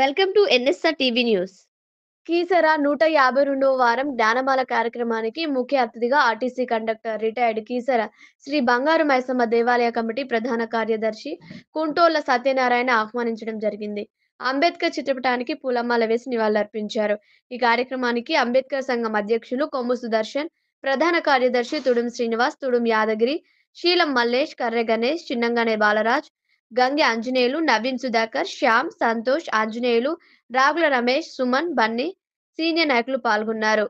Welcome to NSR TV news. Keesara 152వ వారం జ్ఞానమాల కార్యక్రమానికి ముఖ్య అతిథిగా RTC conductor retired Keesara Shri Bangaru Maisamma దేవాలయ కమిటీ ప్రధాన కార్యదర్శి కుంటోళ్ల సత్యనారాయణ ఆహ్వానించడం జరిగింది. అంబేద్కర్ చిత్రపటానికి పూలమాల వేసి నివాళులర్పించారు. ఈ కార్యక్రమానికి అంబేద్కర్ సంఘం అధ్యక్షులు కొమ్ము సుదర్శన్, ప్రధాన కార్యదర్శి తుడుం శ్రీనివాస్, తుడుం యాదగిరి, శీలం మల్లేష్, కర్రె గణేష్, చిన్నంగనే బాలరాజ్, గంగె ఆంజనేయులు, నవీన్ సుధాకర్, శ్యామ్, సంతోష్, ఆంజనేయులు, రాగుల రమేష్, సుమన్, బన్నీ, సీనియర్ నాయకులు పాల్గొన్నారు.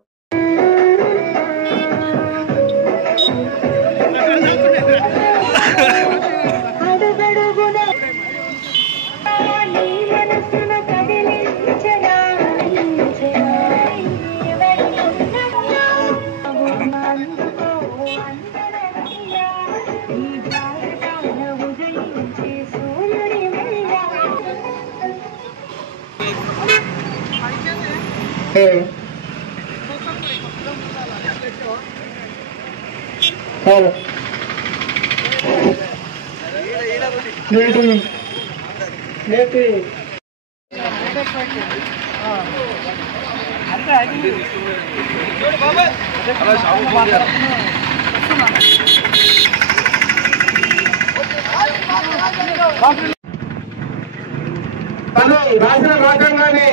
తను రాసిన రాజ్యాంగాన్ని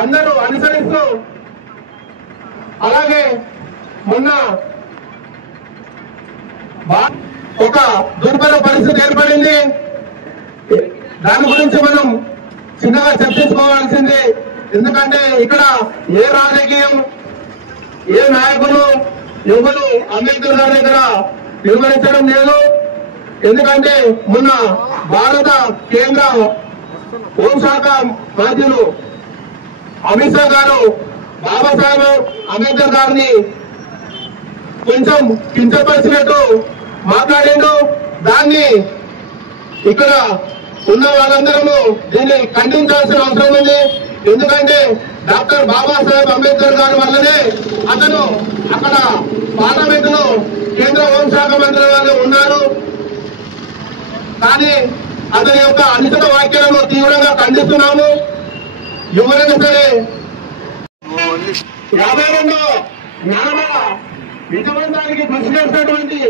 అందరూ అనుసరిస్తూ, అలాగే మొన్న ఒక దుర్భర పరిస్థితి ఏర్పడింది. దాని గురించి మనం చిన్నగా చర్చించుకోవాల్సింది. ఎందుకంటే ఇక్కడ ఏ రాజకీయం, ఏ నాయకులు, ఎవరు అంబేద్కర్ గారి దగ్గర నిర్వహించడం లేదు. ఎందుకంటే మొన్న భారత కేంద్ర హోంశాఖ మంత్రులు అమిత్ షా గారు బాబాసాహెబ్ అంబేద్కర్ గారిని కొంచెం కించపరిచినట్టు మాట్లాడిండు. దాన్ని ఇక్కడ ఉన్న వాళ్ళందరము దీన్ని ఖండించాల్సిన అవసరం ఉంది. ఎందుకంటే డాక్టర్ బాబాసాహెబ్ అంబేద్కర్ గారి వల్లనే అతను అక్కడ పార్లమెంట్ లో కేంద్ర హోంశాఖ మంత్రి వాళ్ళు ఉన్నారు. కానీ అతని యొక్క అనుచిత వ్యాఖ్యలను తీవ్రంగా ఖండిస్తున్నాము. ఎవరైనా సరే 52 జ్ఞానమాల విజయవంతానికి కృషి చేసినటువంటి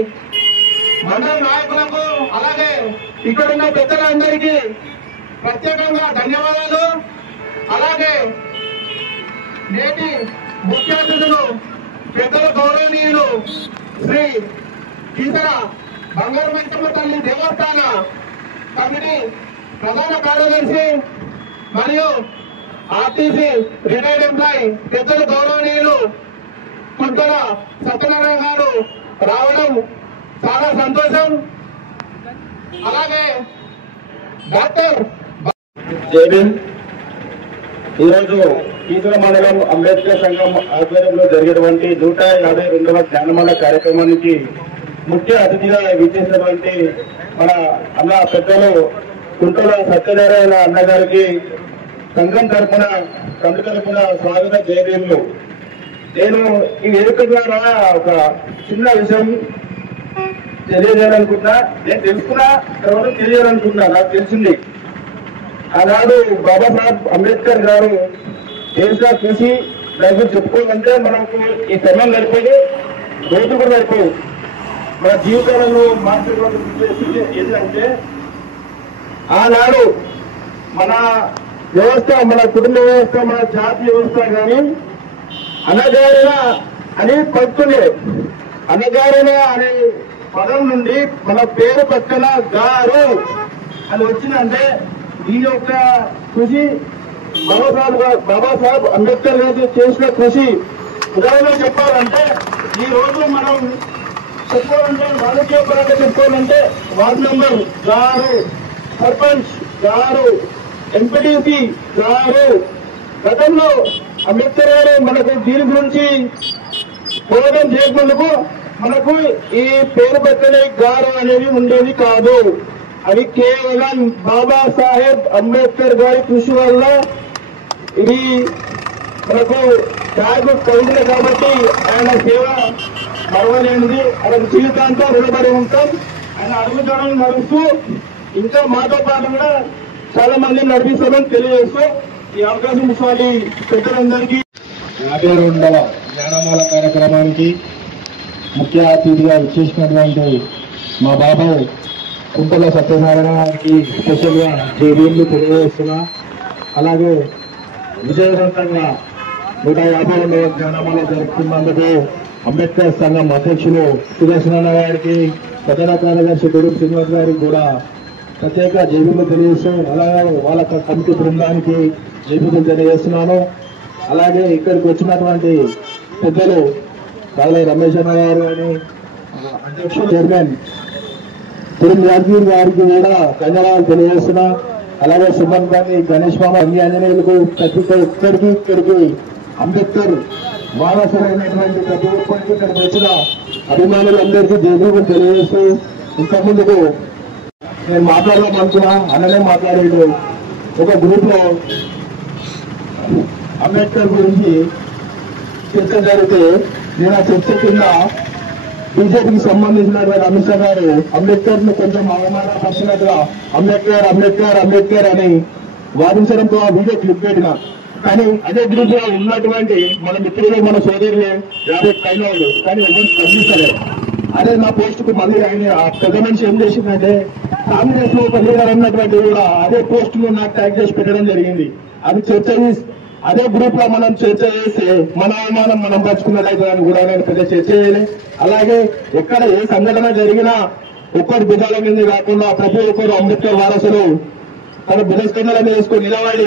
మండల నాయకులకు, అలాగే ఇక్కడున్న పెద్దలందరికీ ప్రత్యేకంగా ధన్యవాదాలు. అలాగే నేటి ముఖ్య అతిథులు పెద్దల గౌరవనీయులు శ్రీ కీసర బంగారు మైసమ్మ తల్లి దేవస్థాన కమిటీ ప్రధాన కార్యదర్శి మరియు ఆర్టీసీ రిటైర్డ్ ఎంప్లాయీ పెద్దల గౌరవనీయులు కుంటోళ్ల సత్యనారాయణ గారు రావడం చాలా సంతోషం. అలాగే డాక్టర్ ఈరోజు కీసర మండలం అంబేద్కర్ సంఘం ఆధ్వర్యంలో జరిగినటువంటి 152వ జ్ఞానమాల కార్యక్రమానికి ముఖ్య అతిథిగా విచ్చేసినటువంటి మన అన్న పెద్దలు కుంటోళ్ల సత్యనారాయణ అన్న గారికి సంఘం తరఫున, కమిటీ తరఫున స్వాగత జయదేవులు. నేను ఈ వేదిక ద్వారా ఒక చిన్న విషయం తెలియజేయాలనుకుంటున్నా. నేను తెలుసుకున్నా తర్వాత తెలియాలనుకుంటున్నా. నాకు తెలిసింది, ఆనాడు బాబాసాహెబ్ అంబేద్కర్ గారు చేసిన కృషి దాని గురించి చెప్పుకోవాలంటే మనకు ఈ సమయం సరిపోయి, రోజు కూడా సరిపోయి, మన జీవితాలను మార్చేటువంటి ఏంటంటే ఆనాడు మన వ్యవస్థ, మన కుటుంబ వ్యవస్థ, మన జాతి వ్యవస్థ కానీ అణగారిన అని పడుతుండే. అణగారిన అనే పదం నుండి మన పేరు పక్కన గారు అని వచ్చిందంటే దీని యొక్క కృషి బాబాసాహెబ్ అంబేద్కర్ గారు చేసిన కృషి. ఉదాహరణ చెప్పాలంటే ఈ రోజు మనం చెప్పుకోవాలంటే, రాజకీయ పరంగా చెప్పుకోవాలంటే వార్డు మెంబర్ గారు, సర్పంచ్ గారు, ఎంపీటీసీ గారు. గతంలో అంబేద్కర్ గారు మనకు దీని గురించి పోరాటం చేయకముందుకు మనకు ఈ పేరు పక్కనే గారు అనేవి ఉండేది కాదు. అది కేవలం బాబాసాహెబ్ అంబేద్కర్ గారి కృషి వల్ల ఇది మనకు ట్యాగ్ కలిగింది. కాబట్టి ఆయన సేవ మరవలేనిది. ఆయన జీవితాంతం రుణపడి ఉంటాం. ఆయన అడుగుదలను నడుస్తూ ఇంకా మాతో పాటు కూడా చాలా మంది నడిపిస్తామని తెలియజేస్తూ ఈ అవకాశం ఇచ్చిన పెద్దలందరికీ 52వ జ్ఞానమాల కార్యక్రమానికి ముఖ్య అతిథిగా చేసినటువంటి మా బాబాయ్ కుంటల సత్యనారాయణ గారికి స్పెషల్గా జేబీలు తెలియజేస్తున్నా. అలాగే విజయవంతంగా 152వ జ్ఞానమాల జరుపుకున్నందుకు అంబేద్కర్ సంఘం అధ్యక్షులు సుదర్శన గారికి, ప్రధాన కార్యదర్శి గురు శ్రీనివాస్ గారికి కూడా ప్రత్యేక జేబీలు తెలియజేస్తూ, అలాగే వాళ్ళ కమిటీ బృందానికి జేబీలు తెలియజేస్తున్నాను. అలాగే ఇక్కడికి వచ్చినటువంటి పెద్దలు కాళీ రమేష్ అన్న గారు అని అధ్యక్షుడు చైర్మన్ తిరుమల యాదగిరి గారికి కూడా ధన్యవాదాలు తెలియజేస్తున్నా. అలాగే సుమన్ గారి గణేష్ మామ అన్ని ఆంజనేయులకు ప్రతి ఒక్కరికి ఇక్కడికి అంబేద్కర్ వారసులైనటువంటి ప్రతి ఒక్కరికి ఇక్కడికి వచ్చిన అభిమానులందరికీ జేబీలు తెలియజేస్తూ, ఇంతకుముందుకు నేను మాట్లాడదాం అనుకున్నా, అన్ననే మాట్లాడేది. ఒక గ్రూప్ లో అంబేద్కర్ గురించి చర్చ జరిగితే నేను ఆ చర్చ కింద బీజేపీకి సంబంధించినటువంటి అమిత్ షా గారు అంబేద్కర్ ను కొంచెం అవమానపరిచినట్టుగా అంబేద్కర్ అంబేద్కర్ అంబేద్కర్ అని వాదించడంతో ఆ వీడియో క్లిప్ పెట్టిన. కానీ అదే గ్రూప్ లో ఉన్నటువంటి మన మిత్రులు, మన సోదరులు 50 పైన వాళ్ళు, కానీ ఎవరు స్పందించలేదు. అదే నా పోస్ట్ కు మళ్ళీ ఆయన ఆ పెద్ద మనిషి ఏం చేసిందంటే, కాంగ్రెస్ లో ఒక లీడర్ ఉన్నటువంటి కూడా అదే పోస్ట్ లో నాకు ట్యాగ్ చేసి పెట్టడం జరిగింది. అది చర్చ అదే గ్రూప్ లో మనం చర్చ చేస్తే మన అవమానం మనం పంచుకున్నట్లయితే అని కూడా నేను పెద్ద చర్చ చేయలే. అలాగే ఎక్కడ ఏ సంఘటన జరిగినా ఒక్కరు బిడ్డల మీద కాకుండా ప్రతి ఒక్కరు అంబేద్కర్ వారసులు తన బిడ్డస్కందలను వేసుకొని నిలబడి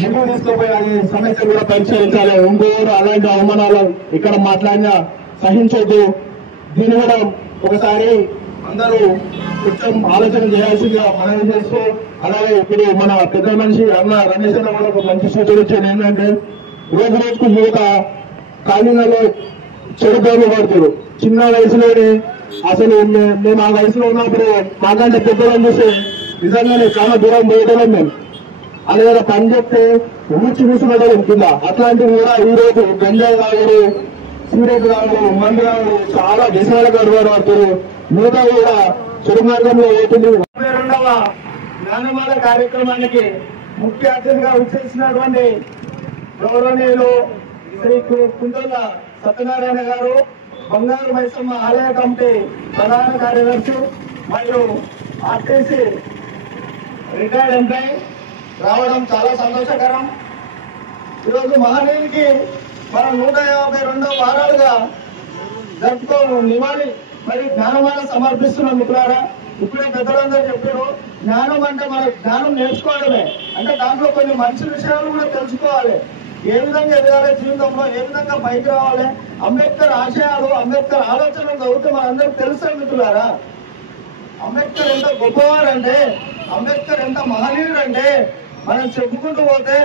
ముందుకు తీసుకుపోయి సమస్య కూడా పరిష్కరించాలి. ఇంకోరు అలాంటి అవమానాలు ఇక్కడ మాట్లాడినా సహించొద్దు. దీన్ని కూడా ఒకసారి అందరూ కొంచెం ఆలోచన చేయాల్సిందిగా మనం చేస్తూ, అలాగే ఇప్పుడు మన పెద్ద మనిషి అన్న రమేష్ అన్న కూడా ఒక మంచి సూచన ఇచ్చాను. ఏంటంటే రోజు రోజుకు యువత కాలనీలలో చెడు పేర్లు పడుతున్నారు. చిన్న వయసులోనే అసలు మేము ఆ వయసులో ఉన్నప్పుడు మాకంటే పెద్దలను చూస్తే నిజంగానే చాలా దూరం పోయడం. మేము అదే పని చెప్తే ఊచి చూసినట్టు కింద అట్లాంటివి కూడా ఈ రోజు గంజాయి తాగుడు, సిగరెట్ తాగుడు, మందు తాగుడు చాలా దేశాల గడవడం పడుతున్నారు. యువత కూడా చెడు మార్గంలో పోతుంది. 52వ జ్ఞానమాల కార్యక్రమానికి ముఖ్య అతిథిగా విచ్చేసినటువంటి గౌరవనీయులు శ్రీ కుంటల సత్యనారాయణ గారు, బంగారు మైసమ్మ ఆలయ కమిటీ ప్రధాన కార్యదర్శి మరియు ఆర్టీసీ రిటైర్డ్ ఎంప్లాయీ రావడం చాలా సంతోషకరం. ఈరోజు మహనీయునికి మనం 152 వారాలుగా జరుపుకో నివాళి మరి జ్ఞానమాల సమర్పిస్తున్న మిత్రులారా, ఇప్పుడే పెద్దలందరూ చెప్పారు, జ్ఞానం అంటే మన జ్ఞానం నేర్చుకోవడమే. అంటే దాంట్లో కొన్ని మంచి విషయాలు కూడా తెలుసుకోవాలి. ఏ విధంగా ఎదగాలి జీవితంలో, ఏ విధంగా పైకి రావాలి, అంబేద్కర్ ఆశయాలు, అంబేద్కర్ ఆలోచనలు చదివితే మనందరికి తెలుస్తాయి మిత్రులారా. అంబేద్కర్ ఎంత గొప్పవాడంటే, అంబేద్కర్ ఎంత మహనీయుడు అంటే మనం చెప్పుకుంటూ పోతే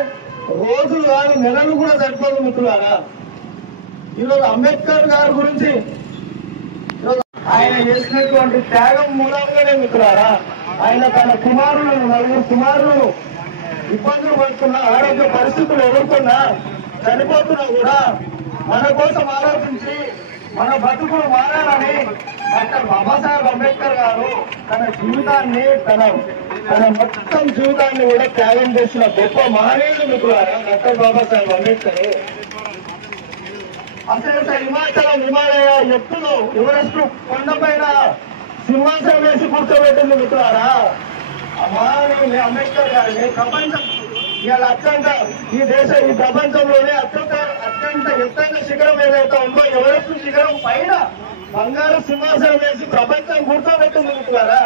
రోజులు కాదు నెలలు కూడా సరిపోదు మిత్రులారా. ఈరోజు అంబేద్కర్ గారి గురించి ఆయన చేసినటువంటి త్యాగం మూలంగానే మిత్రులారా, ఆయన తన కుమారులను 4 కుమారులను ఇబ్బందులు పడుతున్న ఆరోగ్య పరిస్థితులు ఎదుర్కొన్నా చనిపోతున్నా కూడా మన కోసం ఆలోచించి మన బతుకులు మారాలని డాక్టర్ బాబాసాహెబ్ అంబేద్కర్ గారు తన జీవితాన్ని తన మొత్తం జీవితాన్ని కూడా త్యాగం చేసిన గొప్ప మహనీయుడు మిత్రులారా డాక్టర్ బాబాసాహెబ్ అంబేద్కర్. అసలు హిమాలయ ఎత్తులు ఎవరెస్ట్ కొండపైన సింహాసనం వేసి కూర్చోబెట్టింది మిత్రులారా. మహానీయుని అంబేద్కర్ గారిని ప్రపంచం ఇవాళ ఈ ప్రపంచంలోనే అత్యంత ఎత్తైన శిఖరం ఏదైతే ఉందో ఎవరెస్ట్ శిఖరం పైన బంగారు సింహాసనం వేసి ప్రపంచం కూర్చోబెట్టింది మిత్రులారా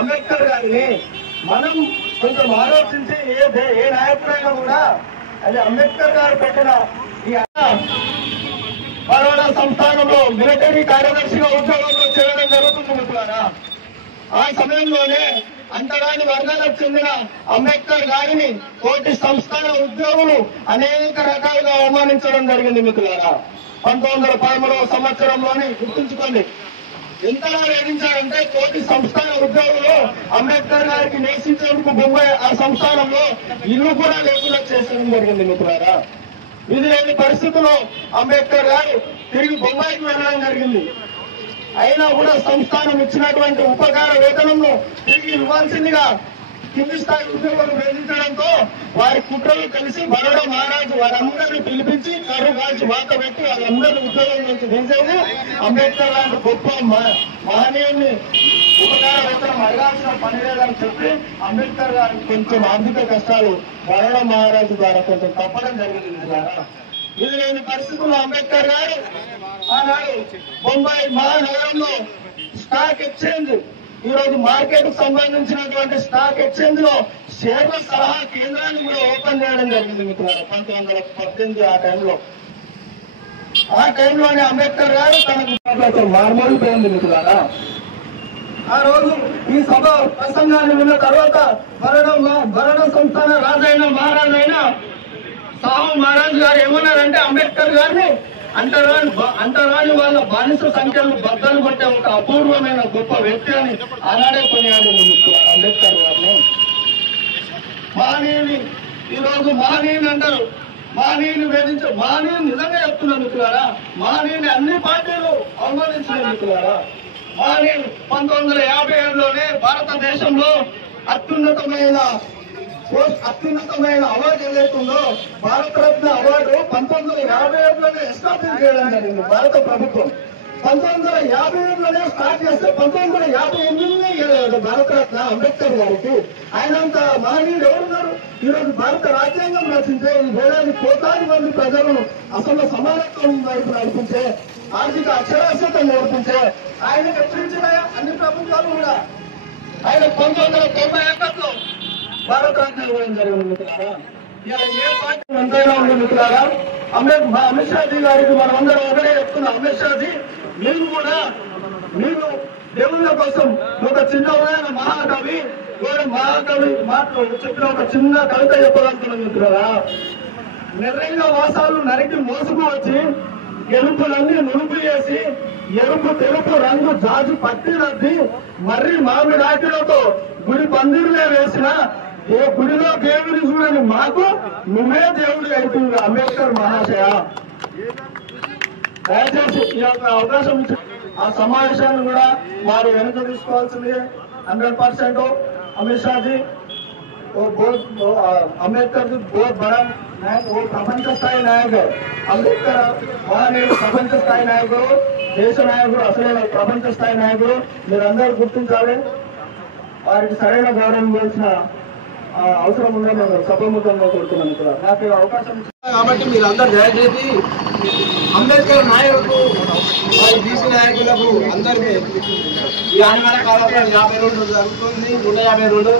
అంబేద్కర్ గారిని. మనం కొంచెం ఆలోచించి ఏ నాయకుడైనా కూడా అది అంబేద్కర్ గారు పెట్టిన ఈ బరోడా సంస్థానంలో మిలిటరీ కార్యదర్శిగా ఉద్యోగంలో చేరడం జరుగుతుంది మిత్రులారా. ఆ సమయంలోనే అంతరాని వర్గాలకు చెందిన అంబేద్కర్ గారిని కోటి సంస్థాన ఉద్యోగులు అనేక రకాలుగా అవమానించడం జరిగింది మిత్రులారా. 1913వ సంవత్సరంలోనే గుర్తుంచుకోండి, ఎంతగా వేధించారంటే కోటి సంస్థాన ఉద్యోగులు అంబేద్కర్ గారికి నివసించేందుకు బొంబాయి ఆ సంస్థానంలో ఇల్లు కూడా లేకుండా చేసడం జరిగింది మిత్రులారా. ఇది లేని పరిస్థితుల్లో అంబేద్కర్ గారు తిరిగి బొంబాయికి వెళ్ళడం జరిగింది. అయినా కూడా సంస్థానం ఇచ్చినటువంటి ఉపకార వేతనంను తిరిగి ఇవ్వాల్సిందిగా కింది స్థాయి ఉద్యోగులు వేధించడంతో వారి కుట్రలు కలిసి బరోడా మహారాజు వారందరినీ పిలిపించి కర్రు కాల్చి వాత పెట్టి వాళ్ళందరినీ ఉద్యోగం నుంచి తీసేది అంబేద్కర్ లాంటి గొప్ప మహనీయుని ఉపకార వేతనం అడగాల్సిన పని లేదని చెప్పి అంబేద్కర్ గారికి కొంచెం ఆర్థిక కష్టాలు బరోడా మహారాజు ద్వారా కొంచెం తప్పడం జరిగింది ద్వారా ఇది లేని పరిస్థితుల్లో అంబేద్కర్ గారు ఆనాడు బొంబాయి మహానగరంలో స్టాక్ ఎక్స్చేంజ్ ఈ రోజు మార్కెట్ కు సంబంధించినటువంటి స్టాక్ ఎక్స్చేంజ్ లో షేర్ల సలహా కేంద్రాన్ని కూడా ఓపెన్ చేయడం జరిగింది మిత్రులారా 1918 ఆ టైంలోనే అంబేద్కర్ గారు తనకు మార్మోగిపోయింది మిత్రులారా. ఆ రోజు ఈ సభ ప్రసంగాన్ని విన్న తర్వాత భరణ సంస్థాన రాజైన మహారాజైన సాహు మహారాజు గారు ఏమన్నారంటే అంబేద్కర్ గారిని అంటరాని వాళ్ళ బానిస సంఖ్యలు బద్దలు పట్టే ఒక అపూర్వమైన గొప్ప వ్యక్తి అని ఆనాడే కొనియాడు అంబేద్కర్ గారిని. మహనీయుని ఈ రోజు మహనీయుని అంటారు, మహనీయుని వేధించే మహనీయుని నిజంగా చెప్తున్నారు మిత్రులారా. మహనీయుని అన్ని పార్టీలు అవమానించిన మిత్రులారా. మహనీయులు 1957లోనే భారతదేశంలో అత్యున్నతమైన అవార్డు ఏదైతుందో భారతరత్న అవార్డు 1957లోనే ఎస్టాబ్లిష్ చేయడం జరిగింది భారత ప్రభుత్వం. 1957లోనే స్టార్ట్ చేస్తే 1958 భారతరత్న అంబేద్కర్ గారికి. ఆయనంత మహనీయుడు ఎవరున్నారు? ఈ రోజు భారత రాజ్యాంగం రచించే ఈ వేలాది కోట్లాది మంది ప్రజలను అసలు సమానత్వం వైపు నడిపించే, ఆర్థిక అక్షరాస్యత నేర్పించే ఆయనకు ఎత్తించినాయా అన్ని ప్రభుత్వాలు కూడా. ఆయన 1991లో భారతరత్న ఇవ్వడం జరిగింది మిత్రులారా. ఇలా ఏ పార్టీ ఎంతైనా ఉంది మిత్రులారా. అమిత్ షాజీ గారికి మనం అందరం ఒకటే చెప్తున్నాం, అమిత్ షాజీ మీరు కూడా మీరు దేవుళ్ళ కోసం ఒక చిన్నమైన మహాకవి మాటలు చెప్పిన ఒక చిన్న కవిత చెప్పగలుగుతున్నాం మిత్రులారా. నిర్ణయ వాసాలు నరికి మోసుకు వచ్చి గెలుపులన్నీ నునుపు చేసి ఎరుపు తెలుపు రంగు జాజు పట్టి రద్ది మర్రి మామిడాకులతో గుడి పందిరులే వేసిన ఏ గుడిలో దేవుని చూడని మాకు నువ్వే దేవుడు అవుతుంది అంబేద్కర్ మహాశయ. దయచేసి ఈ యొక్క అవకాశం ఇచ్చి ఆ సమావేశాన్ని కూడా వారు వెనుక తీసుకోవాల్సింది 100%. अमित शाह जी वो बहुत अंबेडकर जी बहुत बड़ा नायक, वो प्रपंच स्थायी नायक है. अंबेडकर వారిని ప్రపంచ స్థాయి నాయకుడు, దేశ నాయకుడు, అసలైన ప్రపంచ స్థాయి నాయకుడు. మీరందరూ గుర్తించాలి, వారికి సరైన గౌరవం ఇవ్వాల్సిన అవసరం ఉందని నేను సభముఖంగా కోరుతున్నాను. ఇక్కడ నాకు అవకాశం కాబట్టి మీరందరూ దయచేసి అంబేద్కర్ నాయకులకు, వారి బీసీ నాయకులకు అందరికీ ఈ ఆదివారం కాలంలో 50 రోజులు జరుగుతుంది, 150 రోజులు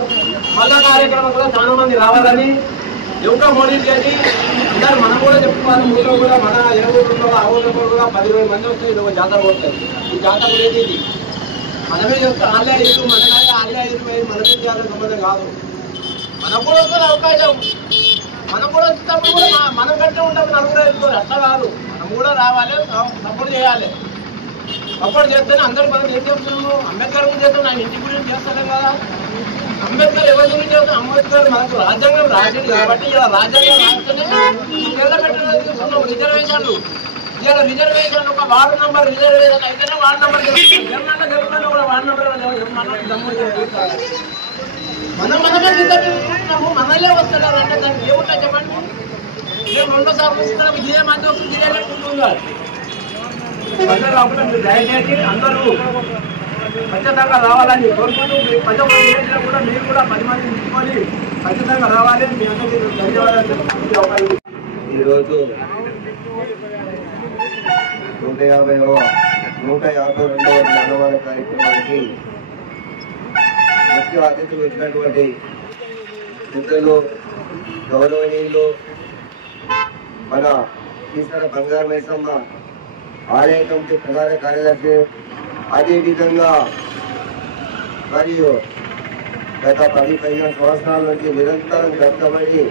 మళ్ళా కార్యక్రమం కూడా చాలా మంది రావాలని ఎవరో మోడీ చేసి అందరు మనం కూడా చెప్పుకోవాలి. ఊళ్ళో కూడా మన ఏ ఊళ్ళో ఆ ఊళ్ళో కూడా 10-20 మంది వస్తే ఇది ఒక జాతర పోతాయి. ఈ జాతర లేదు, ఇది మనమే చెప్తాం. ఆన్లైన్ ఇటు మనలాగా ఆన్లైన్ మనమే చేయాలని గొప్పదే కాదు. మనకు కూడా వస్తుంది అవకాశం, మనం కూడా వచ్చినప్పుడు కూడా మనం కంటే ఉంటాం, నలుగురు వెళ్తారు. అట్లా కాదు, మనం కూడా రావాలి, సపోర్ట్ చేయాలి. సపోర్ట్ చేస్తేనే అందరూ మనం ఏం చెప్తున్నాము, అంబేద్కర్ గురించి చేస్తాం, ఆయన ఇంటి గురించి చేస్తాం కదా. అంబేద్కర్ ఎవరి గురించి చేస్తాం? అంబేద్కర్ మనకు రాజ్యాంగం రాసింది కాబట్టి ఇలా రాజ్యాంగం రాస్తేనే నిలబెట్టుకున్నాం రిజర్వేషన్లు. ఇలా రిజర్వేషన్ ఒక వార్డు నెంబర్ రిజర్వేషన్ అయితేనే వార్డు నెంబర్ జరుగుతుంది కూడా వార్డు నెంబర్ మనమే నిలబెట్టుకుంటున్నాము. మనలే వస్తున్నారు అంటే దానికి ఏముంటా చెప్పండి. మేము 2 సార్లు ఇస్తున్నాము, ఇదే మంది వస్తుంది, ఇదే పెట్టుకుంటున్నారు. అందరూ రాకుండా మీరు దయచేసి అందరూ ఖచ్చితంగా రావాలని కోరుకుంటూ మీ 10 మంది కూడా మీరు కూడా 10 మంది తీసుకొని ఖచ్చితంగా రావాలి. మీ అందరికీ ధన్యవాదాలు. ఈరోజు 152వ జ్ఞానవాద కార్యక్రమానికి ముఖ్య అతిథులు వచ్చినటువంటి పెద్దలు, గౌరవనీయులు, మన కీసర బంగారు మైసమ్మ ఆలయ కమిటీ ప్రధాన కార్యదర్శి, అదేవిధంగా మరియు గత 10-15 సంవత్సరాల నుంచి నిరంతరం కష్టపడి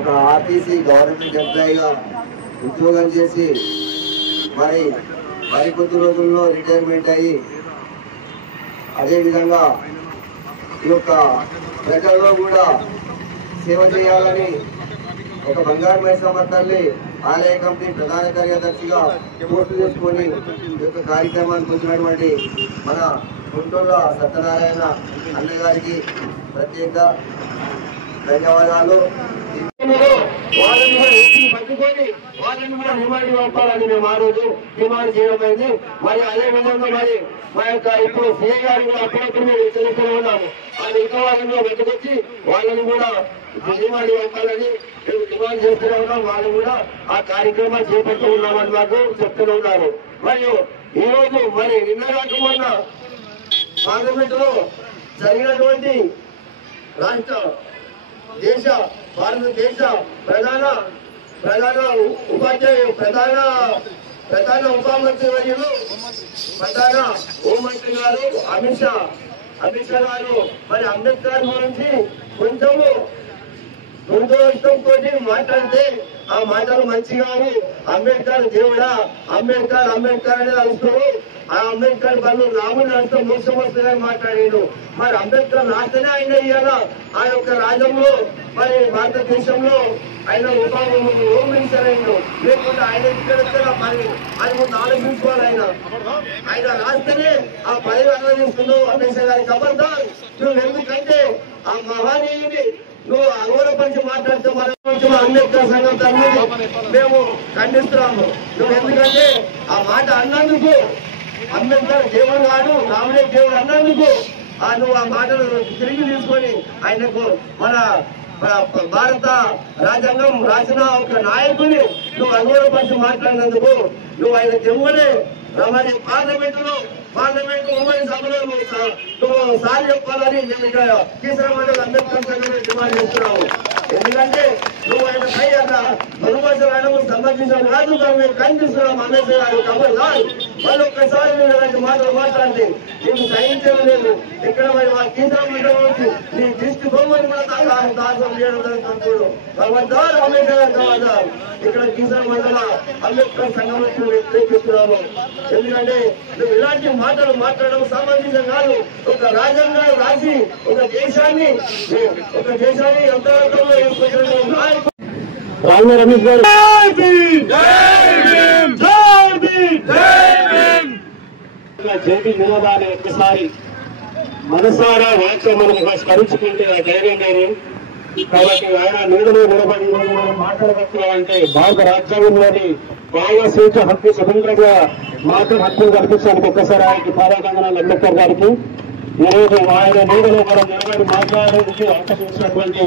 ఒక ఆర్టీసీ గవర్నమెంట్ ఎంప్లాయీగా ఉద్యోగం చేసి మరి కొద్ది రోజుల్లో రిటైర్మెంట్ అయ్యి అదేవిధంగా ఈ యొక్క ప్రజల్లో కూడా సేవ చేయాలని ఒక బంగారు మైసమ్మ తల్లి ఆలయ కమిటీ ప్రధాన కార్యదర్శిగా పోస్టు చేసుకొని ఈ యొక్క కార్యక్రమానికి వచ్చినటువంటి మన గుంటూరు సత్యనారాయణ అన్న గారికి, ప్రత్యేక ధన్యవాదాలు. వాళ్ళని కూడా ఎత్తి పట్టుకొని వాళ్ళని కూడా రిమాండ్ పంపాలని మేము ఆ రోజు డిమాండ్ చేయడమైంది. మరి అదే విధంగా మరి మా యొక్క ఇప్పుడు సీఏ గారు కూడా అప్పుడప్పుడు మేము హెచ్చరిస్తూనే ఉన్నాము. ఆ మిగతా వాళ్ళని వెతుకొచ్చి వాళ్ళని కూడా రిమాండ్ పంపాలని మేము డిమాండ్ చేస్తూనే ఉన్నాం. వాళ్ళు కూడా ఆ కార్యక్రమాలు చేపడుతూ ఉన్నామని మాకు చెప్తూనే ఉన్నారు. మరియు ఈ రోజు మరి నిన్న కాకుండా పార్లమెంట్ లో జరిగినటువంటి రాష్ట్ర భారతదేశ ప్రధాన ఉప మంత్రి వర్యులు ప్రధాన హోంమంత్రి గారు అమిత్ షా గారు మరి అంబేద్కర్ గురించి కొంచెము ఇష్టంతో మాట్లాడితే ఆ మాటలు మంచిగా అంబేద్కర్ దేవుడా అంబేద్కర్ అనేది అలుస్తారు. ఆ అంబేద్కర్ వాళ్ళు రాముని రాష్ట్ర మోసం వస్తుందని మాట్లాడాడు. మరి అంబేద్కర్ రాస్తేనే ఆయన ఇవాళ ఆ యొక్క రాజ్యంలో మరి భారతదేశంలో ఆయన హోమ్ మినిస్టర్ అయ్యాడు. లేకుంటే ఆయన ఇక్కడ ఆయన ముందు ఆలోచించుకోవాలి. ఆయన రాస్తేనే ఆ పదవి అనువదిస్తున్నావు అమిత్ గారి ఖబర్దార్. నువ్వు ఎందుకంటే ఆ మహానీయుని నువ్వు అగౌరవపరిచి మాట్లాడితే మన అంబేద్కర్ సంఘం తరఫున మేము ఖండిస్తున్నాము. నువ్వు ఎందుకంటే ఆ మాట అన్నందుకు అంబేద్కర్ దేవుడు కాదు రాముడే దేవుడు అన్నందుకు నువ్వు ఆ మాటలు తిరిగి తీసుకొని ఆయనకు మన భారత రాజ్యాంగం రాసిన ఒక నాయకుని నువ్వు అగౌరవపరిచి మాట్లాడినందుకు నువ్వు ఆయన దేవుడే మరి పార్లమెంట్ ఉమ్మడి సభలో నువ్వు సారి చెప్పాలని మేము ఇక్కడ కీసరమండలి అంబేద్కర్ సంఘం డిమాండ్ చేస్తున్నాము. ఎందుకంటే నువ్వు ఆయన పై అట్లా బహుమతి సంబంధించిన కాదు మేము కనిపిస్తున్నాం. అంబేద్కర్ గారు కబర్ కాదు. వాళ్ళు ఒక్కసారి మీరు ఇలాంటి మాటలు మాట్లాడితే నీకు సహించడం లేదు. ఇక్కడ మరి మా కీసరమండలి వచ్చి నీ దృష్టి బొమ్మని కూడా దాఖలు చేయడం జరుగుతుంది. భగవంతారు అంబేద్కర్ గారు కావాలి. ఇక్కడ కీసరమండల అంబేద్కర్ సంఘం నుంచి వ్యతిరేకిస్తున్నాము. ఎందుకంటే నువ్వు ఇలాంటి మాటలు మాట్లాడడం సంబంధించిన కాదు. ఒక రాజ్యాంగాన్ని రాసి ఒక దేశాన్ని ఎంతవరకు రాజు రమేష్ గారు జేపీ నిరోధాన్ని ఒక్కసారి మనసారా వాక్యం మనం స్మరించుకుంటే ఆ ధైర్యం లేదు. కాబట్టి ఆయన నీడలో నిలబడి మనం మాట్లాడబోతున్నామంటే భారత రాజ్యాంగంలోని బాగా స్వేచ్ఛ హక్కు స్వతంత్రంగా మాత్రం హక్కులు కల్పించడానికి ఒక్కసారి ఆయనకి పాదాకందనాలు అంబేద్కర్ గారికి. ఈరోజు ఆయన నీడలో మనం నిలబడి మాట్లాడడానికి అవకాశం ఇచ్చినటువంటి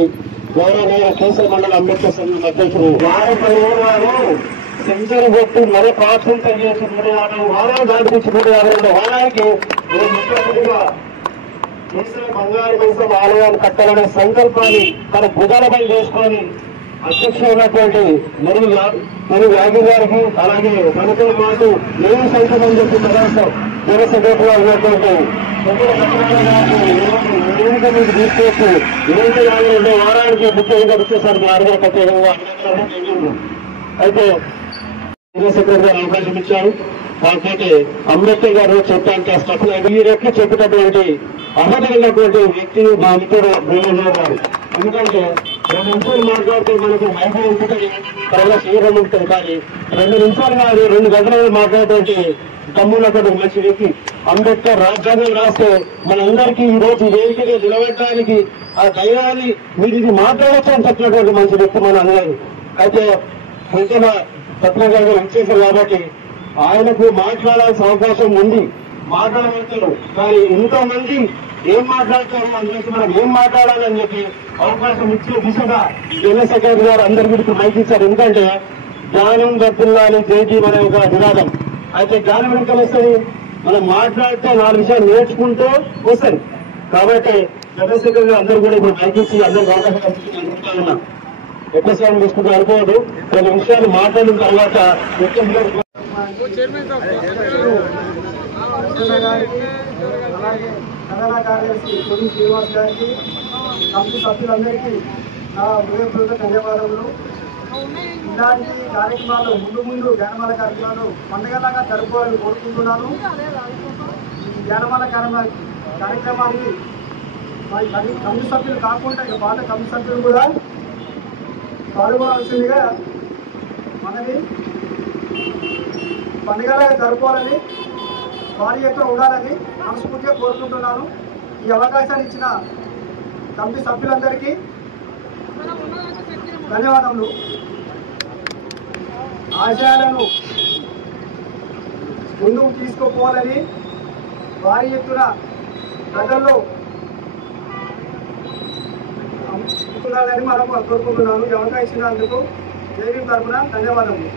గౌరవనీయ కీసరమండలి అంబేద్కర్ సంఘం అధ్యక్షుడు వారు సెంచరీ కొట్టి మరో ప్రాథమికం చేసి 350 వారాలు దాటించి 352 వారానికి ముఖ్యమంత్రిగా బంగారు మైసం ఆలయాన్ని కట్టాలనే సంకల్పాన్ని తన భుజాలపై చేసుకొని అధ్యక్షుడు ఉన్నటువంటి మరి యాగి గారికి అలాగే మనతో పాటు నేను సైతం అని చెప్పి జన సెక్రటరీగా ఉన్నటువంటి మీకు తీసుకొచ్చి 252 వారానికి ముఖ్యంగా వచ్చేసారి మీ ఆరోగ్య ప్రత్యేకంగా అయితే జన సెక్రటరీ గారు అవకాశం ఇచ్చారు. కాకపోతే అంబేద్కర్ గారు చెప్పడానికి ఈ రెట్లు చెప్పేటటువంటి అర్హత ఉన్నటువంటి వ్యక్తి మా మిత్రుడు భీమరావు గారు. ఎందుకంటే 2 నిమిషాలు మాట్లాడితే మనకు మైకి ఉంటుంది, తర్వాత చేయడం ఉంటుంది. కానీ 2 నిమిషాలు కాదు 2 గంటలు మాట్లాడేటువంటి దమ్మున్నటువంటి మంచి వ్యక్తి. అంబేద్కర్ రాజ్యాంగం రాస్తే మనందరికీ ఈ రోజు వేదికగా నిలబెట్టడానికి ఆ ధైర్యాన్ని మీరు ఇది మాట్లాడచ్చు అని చెప్పినటువంటి మంచి వ్యక్తి మన అందరూ. అయితే పొద్దున సత్యనారాయణ గారు వచ్చేసారు కాబట్టి ఆయనకు మాట్లాడాల్సిన అవకాశం ఉంది, మాట్లాడవచ్చు. కానీ ఇంతమంది ఏం మాట్లాడతారు అని చెప్పి మనం ఏం మాట్లాడాలని చెప్పి అవకాశం ఇచ్చే దిశగా జనరల్ సెక్రటరీ గారు అందరికీ ఇప్పుడు మైక్ ఇచ్చారు. ఎందుకంటే జ్ఞానం వర్తిల్లాలి జేటీ అనే ఒక నినాదం. అయితే జ్ఞానం వెనుక వస్తుంది, మనం మాట్లాడితే 4 విషయాలు నేర్చుకుంటూ వస్తుంది. కాబట్టి జనరల్ సెక్రటరీ గారు అందరూ కూడా ఇప్పుడు మైక్ ఇచ్చి అందరికీ అవకాశం కల్పిస్తున్నా ఉన్నా. ఎక్కువ సమయం తీసుకుంటూ అనుకోవద్దు. 2 నిమిషాలు మాట్లాడిన తర్వాత అలాగే ప్రధాన కార్యదర్శి కొడి శ్రీనివాస్ గారికి కమిటీ సభ్యులందరికీ నా హృదయపూర్వక ధన్యవాదములు. ఇలాంటి కార్యక్రమాలు ముందు జ్ఞానమాల కార్యక్రమాలు పండుగలాగా జరుపుకోవాలని కోరుకుంటున్నాను. ఈ జ్ఞానమాల కార్యక్రమానికి మరి కమిటీ సభ్యులు కాకుండా ఇక పాత కమిటీ సభ్యులు కూడా పాల్గొనాల్సిందిగా మనది. పండుగలాగా జరుపుకోవాలని భారీ ఎత్తున ఉండాలని మనస్ఫూర్తిగా కోరుకుంటున్నాను. ఈ అవకాశాన్ని ఇచ్చిన కమిటీ సభ్యులందరికీ ధన్యవాదములు. ఆశయాలను ముందుకు తీసుకుపోవాలని భారీ ఎత్తున ప్రజల్లో మనం కోరుకుంటున్నాను. ఈ అవకాశం ఇచ్చినందుకు జేబీ తరఫున ధన్యవాదములు.